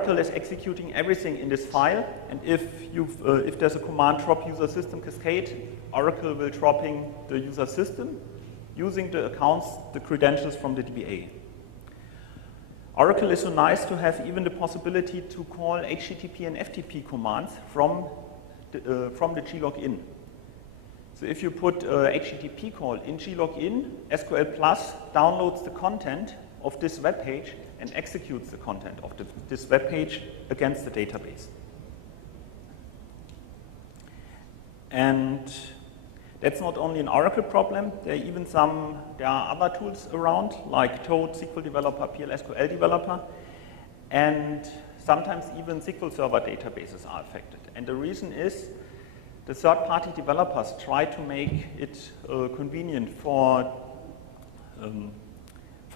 Oracle is executing everything in this file, and if there's a command drop user system cascade, Oracle will dropping the user system using the accounts, the credentials from the DBA. Oracle is so nice to have even the possibility to call HTTP and FTP commands from the glogin. So if you put HTTP call in glogin, SQL Plus downloads the content of this web page and executes the content of this web page against the database. And that's not only an Oracle problem. There are other tools around, like Toad, SQL Developer, PLSQL Developer, and sometimes even SQL Server databases are affected. And the reason is the third-party developers try to make it convenient for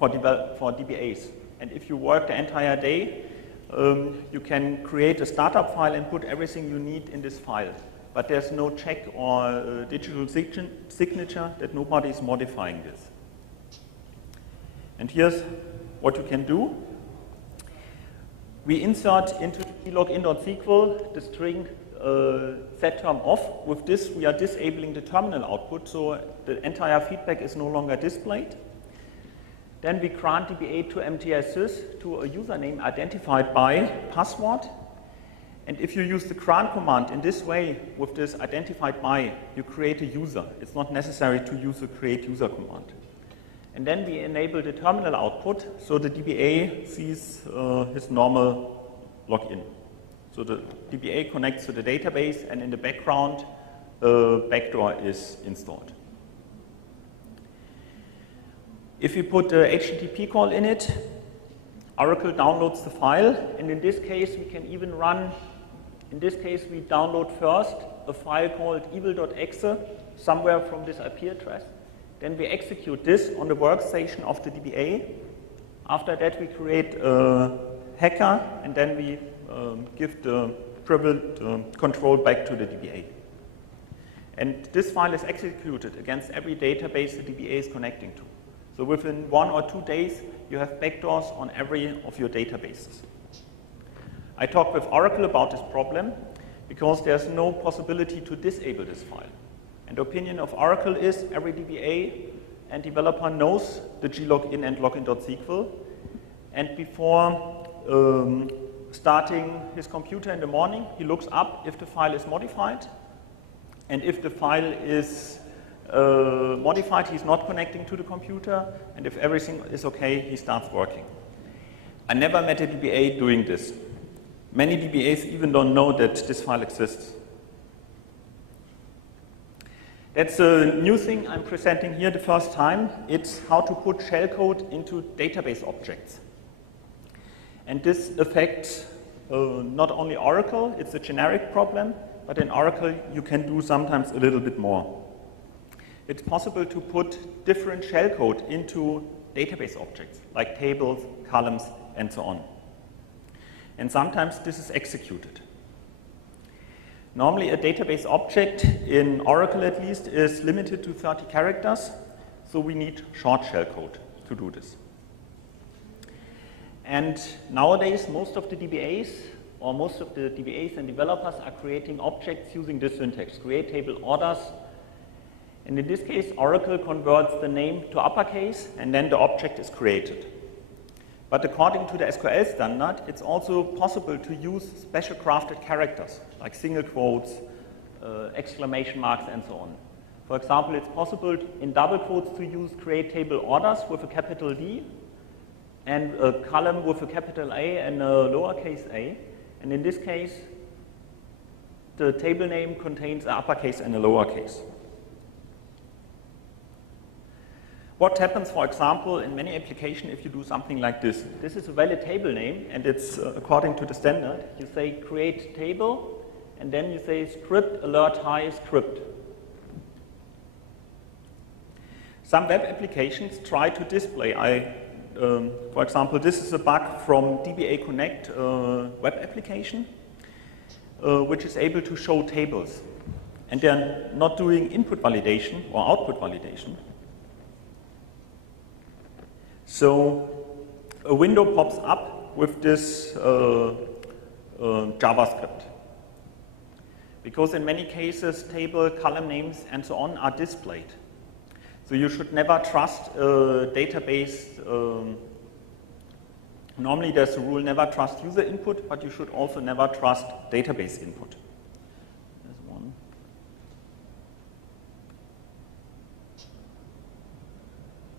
DBAs. And if you work the entire day, you can create a startup file and put everything you need in this file. But there's no check or digital signature that nobody is modifying this. And here's what you can do. We insert into glogin.sql the string setTerm off. With this, we are disabling the terminal output, so the entire feedback is no longer displayed. Then we grant DBA to MTSys to a username identified by password. And if you use the grant command in this way, with this identified by, you create a user. It's not necessary to use the create user command. And then we enable the terminal output, so the DBA sees his normal login. So the DBA connects to the database, and in the background, a backdoor is installed. If we put the HTTP call in it, Oracle downloads the file, and in this case, we can even run. In this case, we download first a file called evil.exe somewhere from this IP address. Then we execute this on the workstation of the DBA. After that, we create a hacker, and then we give the privileged control back to the DBA. And this file is executed against every database the DBA is connecting to. So within 1 or 2 days, you have backdoors on every of your databases. I talked with Oracle about this problem because there's no possibility to disable this file. And the opinion of Oracle is every DBA and developer knows the glogin and login.sql. And before starting his computer in the morning, he looks up if the file is modified. And if the file is modified, he's not connecting to the computer. And if everything is okay, he starts working. I never met a DBA doing this. Many DBAs even don't know that this file exists. That's a new thing I'm presenting here the first time. It's how to put shellcode into database objects. And this affects not only Oracle, it's a generic problem, but in Oracle you can do sometimes a little bit more. It's possible to put different shellcode into database objects, like tables, columns, and so on. And sometimes this is executed. Normally a database object, in Oracle at least, is limited to 30 characters, so we need short shellcode to do this. And nowadays, most of the DBAs, or most of the DBAs and developers are creating objects using this syntax, create table orders. And in this case, Oracle converts the name to uppercase, and then the object is created. But according to the SQL standard, it's also possible to use special crafted characters, like single quotes, exclamation marks, and so on. For example, it's possible in double quotes to use create table orders with a capital D, and a column with a capital A and a lowercase a. And in this case, the table name contains an uppercase and a lowercase. What happens, for example, in many applications if you do something like this? This is a valid table name, and it's according to the standard. You say create table, and then you say script alert high script. Some web applications try to display. For example, this is a bug from DBA Connect web application, which is able to show tables. And they're not doing input validation or output validation. So a window pops up with this JavaScript. Because in many cases, table, column names, and so on are displayed. So you should never trust a database. Normally there's a rule, never trust user input, but you should also never trust database input. There's one.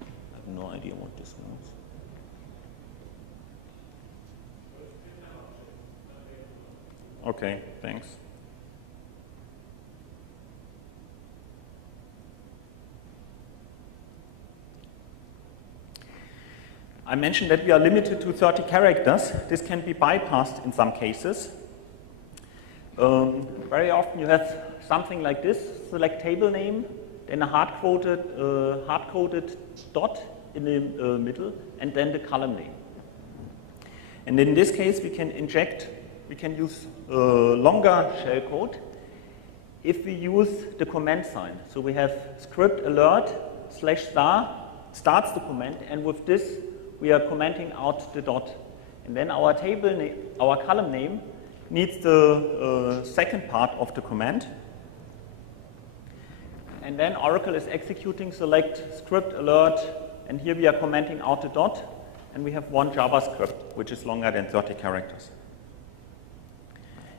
I have no idea what this means. Okay, thanks. I mentioned that we are limited to 30 characters. This can be bypassed in some cases. Very often you have something like this, select table name, then a hard-coded dot in the middle, and then the column name. And in this case, we can use longer shellcode if we use the command sign. So we have script alert / star starts the command, and with this, we are commenting out the dot. And then our column name needs the second part of the command. And then Oracle is executing select script alert, and here we are commenting out the dot, and we have one JavaScript, which is longer than 30 characters.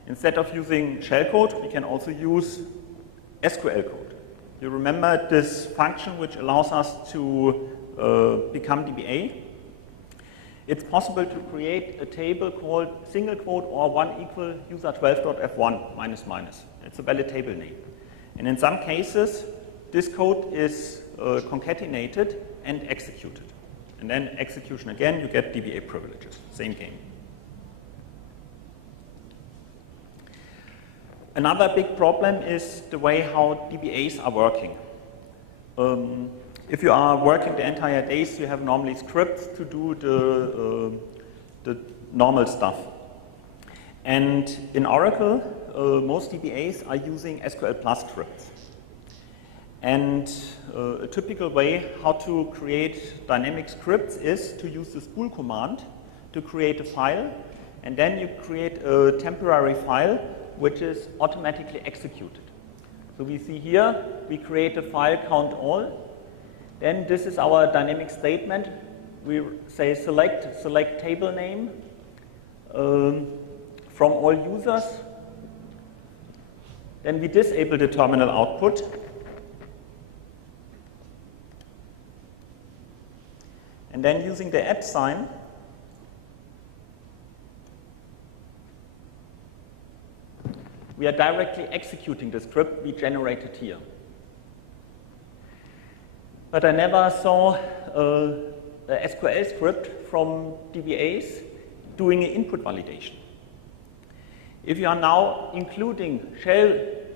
Instead of using shellcode, we can also use SQL code. You remember this function which allows us to become DBA? It's possible to create a table called single quote or 1 equal user12.f1 minus minus. It's a valid table name. And in some cases, this code is concatenated and executed. And then execution again, you get DBA privileges. Same game. Another big problem is the way how DBAs are working. If you are working the entire days, you have normally scripts to do the normal stuff. And in Oracle, most DBAs are using SQL Plus scripts. And a typical way how to create dynamic scripts is to use the spool command to create a file, and then you create a temporary file which is automatically executed. So we see here, we create a file count all. Then this is our dynamic statement. We say select table name from all users. Then we disable the terminal output. And then using the @ sign, we are directly executing the script we generated here. But I never saw a SQL script from DBAs doing an input validation. If you are now including shell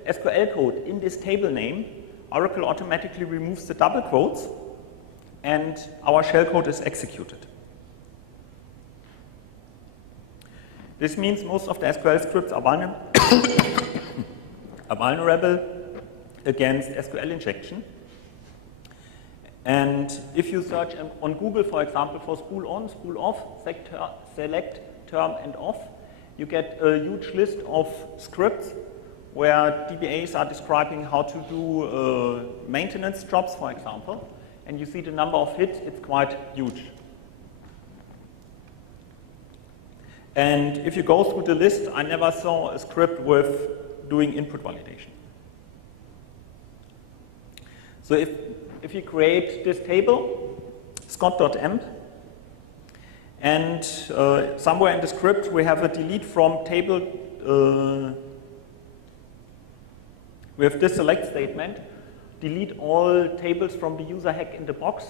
SQL code in this table name, Oracle automatically removes the double quotes and our shell code is executed. This means most of the SQL scripts are vulnerable against SQL injection. And if you search on Google, for example, for spool on, spool off, select term and off, you get a huge list of scripts where DBAs are describing how to do maintenance jobs, for example. And you see the number of hits, it's quite huge. And if you go through the list, I never saw a script with doing input validation. So if you create this table, scott.emp, and somewhere in the script we have a delete from table, we have this select statement, delete all tables from the user hack in the box.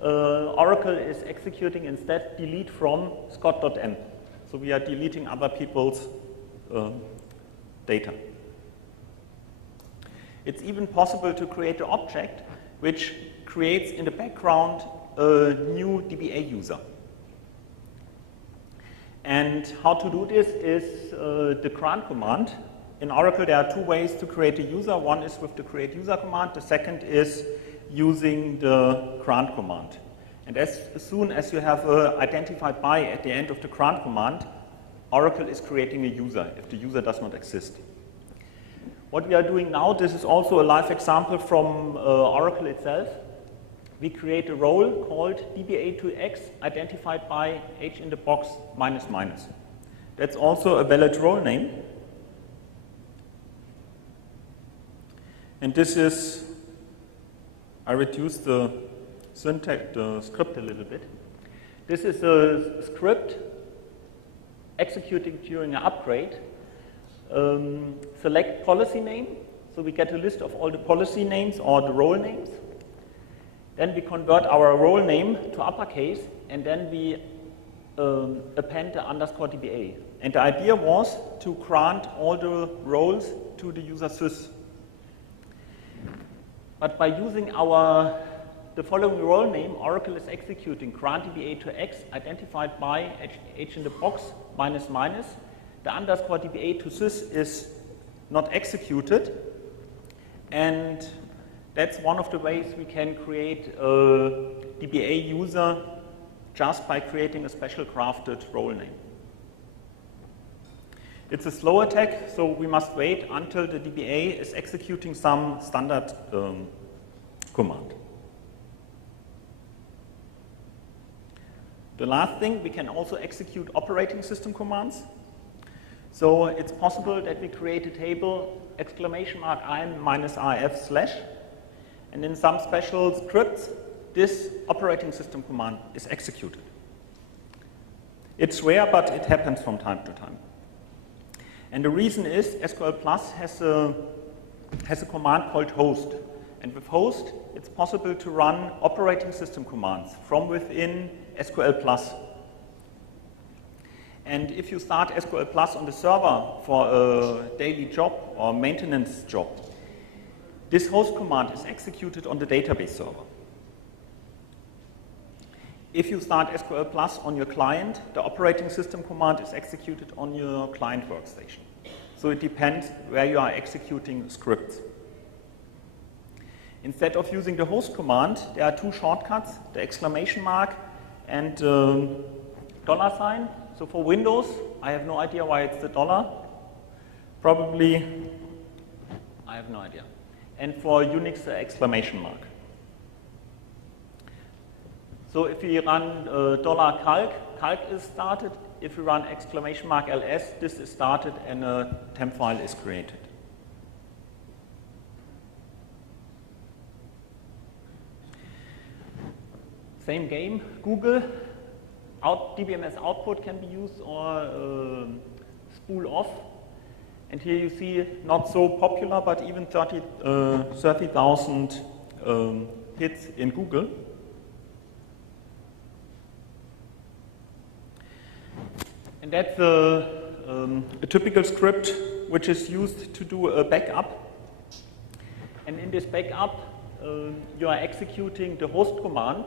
Oracle is executing instead delete from scott.emp. So we are deleting other people's data. It's even possible to create an object which creates in the background a new DBA user. And how to do this is the grant command. In Oracle, there are two ways to create a user. One is with the create user command. The second is using the grant command. And as soon as you have identified by at the end of the grant command, Oracle is creating a user if the user does not exist. What we are doing now, this is also a live example from Oracle itself. We create a role called DBA2X identified by h in the box minus minus. That's also a valid role name. And this is, I reduced the syntax, the script a little bit. This is a script executing during an upgrade. Select policy name, so we get a list of all the policy names or the role names. Then we convert our role name to uppercase, and then we append the underscore DBA. And the idea was to grant all the roles to the user sys. But by using the following role name, Oracle is executing grant DBA to X identified by h in the box minus minus. The underscore DBA to sys is not executed, and that's one of the ways we can create a DBA user just by creating a special crafted role name. It's a slow attack, so we must wait until the DBA is executing some standard command. The last thing, we can also execute operating system commands. So it's possible that we create a table !im minus -if/, and in some special scripts, this operating system command is executed. It's rare, but it happens from time to time. And the reason is SQL Plus has a command called host. And with host, it's possible to run operating system commands from within SQL Plus. And if you start SQL Plus on the server for a daily job or maintenance job, this host command is executed on the database server. If you start SQL Plus on your client, the operating system command is executed on your client workstation. So it depends where you are executing scripts. Instead of using the host command, there are two shortcuts, the exclamation mark and $sign. So for Windows, I have no idea why it's the dollar. Probably, I have no idea. And for Unix, the exclamation mark. So if we run $calc, calc is started. If we run exclamation mark ls, this is started and a temp file is created. Same game, Google. DBMS output can be used or spool off. And here you see not so popular, but even 30,000 hits in Google. And that's a typical script which is used to do a backup. And in this backup, you are executing the host command.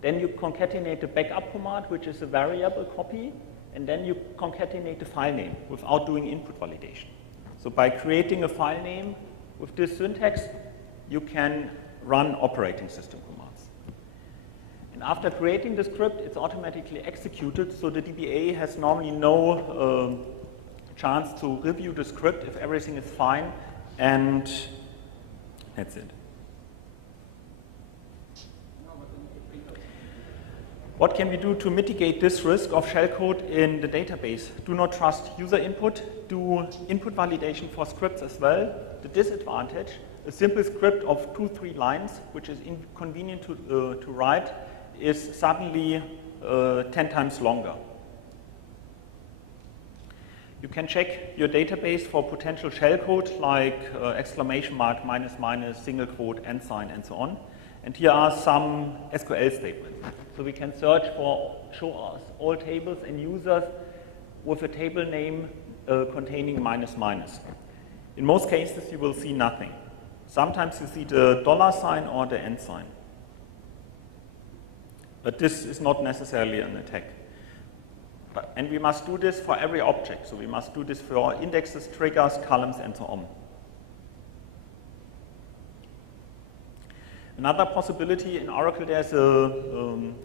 Then you concatenate the backup command, which is a variable copy, and then you concatenate the file name without doing input validation. So by creating a file name with this syntax, you can run operating system commands. And after creating the script, it's automatically executed, so the DBA has normally no chance to review the script if everything is fine, and that's it. What can we do to mitigate this risk of shellcode in the database? Do not trust user input. Do input validation for scripts as well. The disadvantage, a simple script of 2-3 lines, which is inconvenient to write, is suddenly 10 times longer. You can check your database for potential shellcode like exclamation mark, --, single quote, &, and so on. And here are some SQL statements. So we can search for, show us all tables and users with a table name containing --. In most cases, you will see nothing. Sometimes you see the $sign or the $sign. But this is not necessarily an attack. And we must do this for every object. So we must do this for indexes, triggers, columns, and so on. Another possibility in Oracle, there's a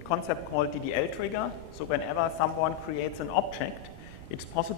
concept called DDL trigger. So whenever someone creates an object It's possible